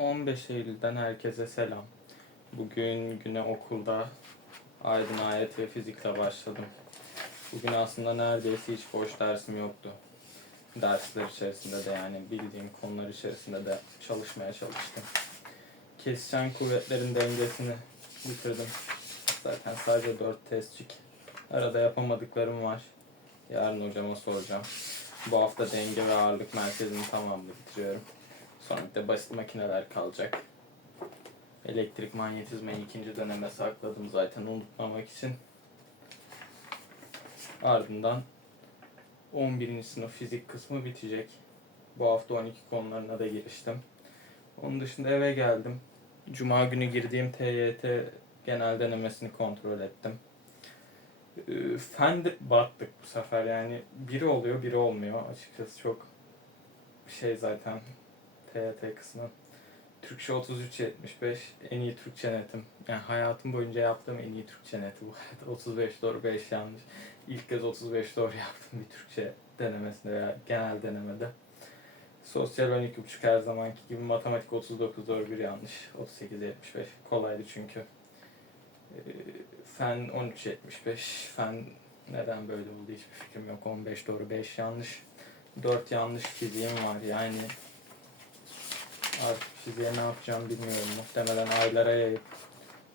15 Eylül'den herkese selam. Bugün güne okulda aydın ayet ve fizikle başladım. Bugün aslında neredeyse hiç boş dersim yoktu. Dersler içerisinde de yani bildiğim konular içerisinde de çalışmaya çalıştım. Kesişen kuvvetlerin dengesini bitirdim. Zaten sadece 4 testçik. Arada yapamadıklarım var. Yarın hocama soracağım. Bu hafta denge ve ağırlık merkezini tamamını bitiriyorum. Sonra de basit makineler kalacak. Elektrik manyetizmayı ikinci döneme sakladım zaten unutmamak için. Ardından 11. sınıf fizik kısmı bitecek. Bu hafta 12 konularına da giriştim. Onun dışında eve geldim. Cuma günü girdiğim TYT genel denemesini kontrol ettim. Ee, Fen battık bu sefer yani biri oluyor biri olmuyor açıkçası çok şey zaten TYT kısmı. Türkçe 33-75 en iyi Türkçe netim. Yani hayatım boyunca yaptığım en iyi Türkçe neti bu arada. 35 doğru 5 yanlış. İlk kez 35 doğru yaptım bir Türkçe denemesinde veya genel denemede. Sosyal 12.5 her zamanki gibi matematik 39 doğru bir yanlış. 38-75 kolaydı çünkü. Ee, Fen 13.75 fen neden böyle oldu hiçbir fikrim yok. 15 doğru 5 yanlış. 4 yanlış fiziğim var yani Artık fiziğe ne yapacağım bilmiyorum. Muhtemelen aylara yayıp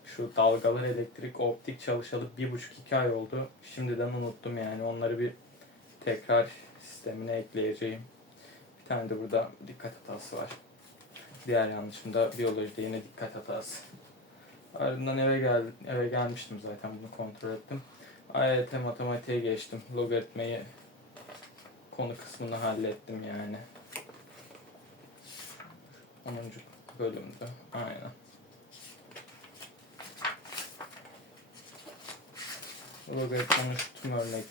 şu dalgalı elektrik optik çalışalı bir buçuk iki ay oldu. Şimdiden unuttum yani. Onları bir tekrar sistemine ekleyeceğim. Bir tane de burada dikkat hatası var. Diğer yanlışım da biyolojide yine dikkat hatası. Ardından eve gel eve gelmiştim zaten bunu kontrol ettim. AYT matematiğe geçtim. Logaritmayı konu kısmını hallettim yani. 10. bölümde. Aynen. Logaritmanın şu tüm örnek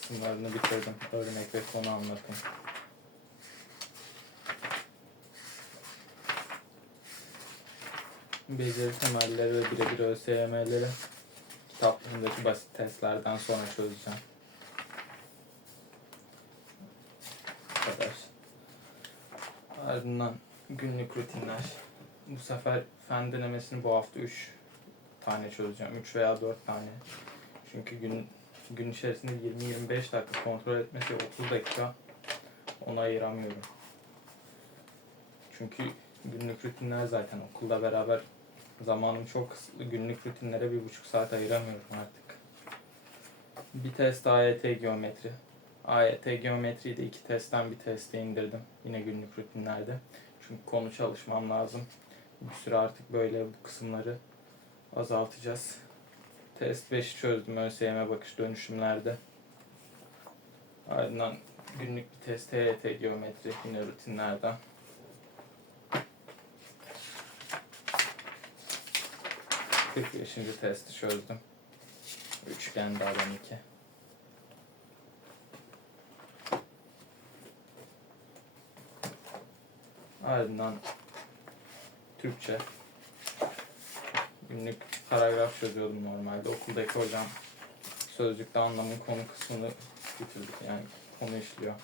kısımlarını bitirdim. Örnek ve konu anlatım. Beceri temelleri ve birebir ÖSYM'leri kitaplarındaki basit testlerden sonra çözeceğim. Bu kadar. Ardından günlük rutinler. Bu sefer fen denemesini bu hafta 3 tane çözeceğim. 3 veya 4 tane. Çünkü gün gün içerisinde 20-25 dakika kontrol etmesi 30 dakika ona ayıramıyorum. Çünkü günlük rutinler zaten okulda beraber zamanım çok kısıtlı. Günlük rutinlere bir buçuk saat ayıramıyorum artık. Bir test AYT geometri. AYT geometriyi de iki testten bir teste indirdim. Yine günlük rutinlerde. Çünkü konu çalışmam lazım. Bir süre artık böyle bu kısımları azaltacağız. Test 5'i çözdüm ÖSYM bakış dönüşümlerde. Ardından günlük bir test TYT geometri yine rutinlerden. Kırk beşinci testi çözdüm. Üçgende alan 2. Ardından Türkçe. Günlük paragraf çözüyordum normalde. Okuldaki hocam sözlükte anlamın konu kısmını bitirdik. Yani konu işliyor.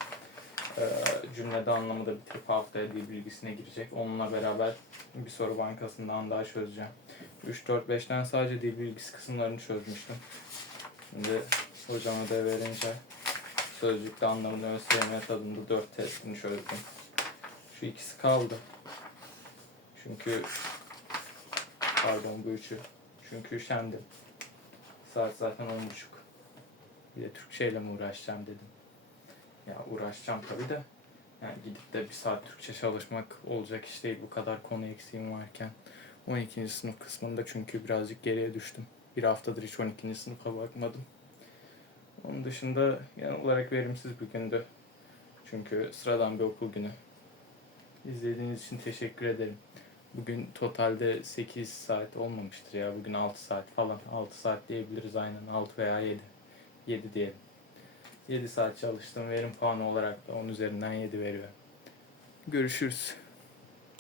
Ee, cümlede anlamı da bitirip haftaya dil bilgisine girecek. Onunla beraber bir soru bankasından daha çözeceğim. 3, 4, 5'ten sadece dil bilgisi kısımlarını çözmüştüm. Şimdi hocama ödev verince sözlükte anlamını ÖSYM tadında 4 testini çözdüm. Şu ikisi kaldı. Çünkü pardon bu üçü. Çünkü üşendim. Saat zaten on buçuk. Bir de Türkçe ile mi uğraşacağım dedim. Ya uğraşacağım tabii de. Yani gidip de bir saat Türkçe çalışmak olacak iş değil bu kadar konu eksiğim varken. 12. sınıf kısmında çünkü birazcık geriye düştüm. Bir haftadır hiç 12. sınıfa bakmadım. Onun dışında genel olarak verimsiz bir gündü. Çünkü sıradan bir okul günü. İzlediğiniz için teşekkür ederim. Bugün totalde 8 saat olmamıştır ya. Bugün 6 saat falan. 6 saat diyebiliriz aynen. 6 veya 7. 7 diyelim. 7 saat çalıştım. Verim puanı olarak da 10 üzerinden 7 veriyor. Görüşürüz.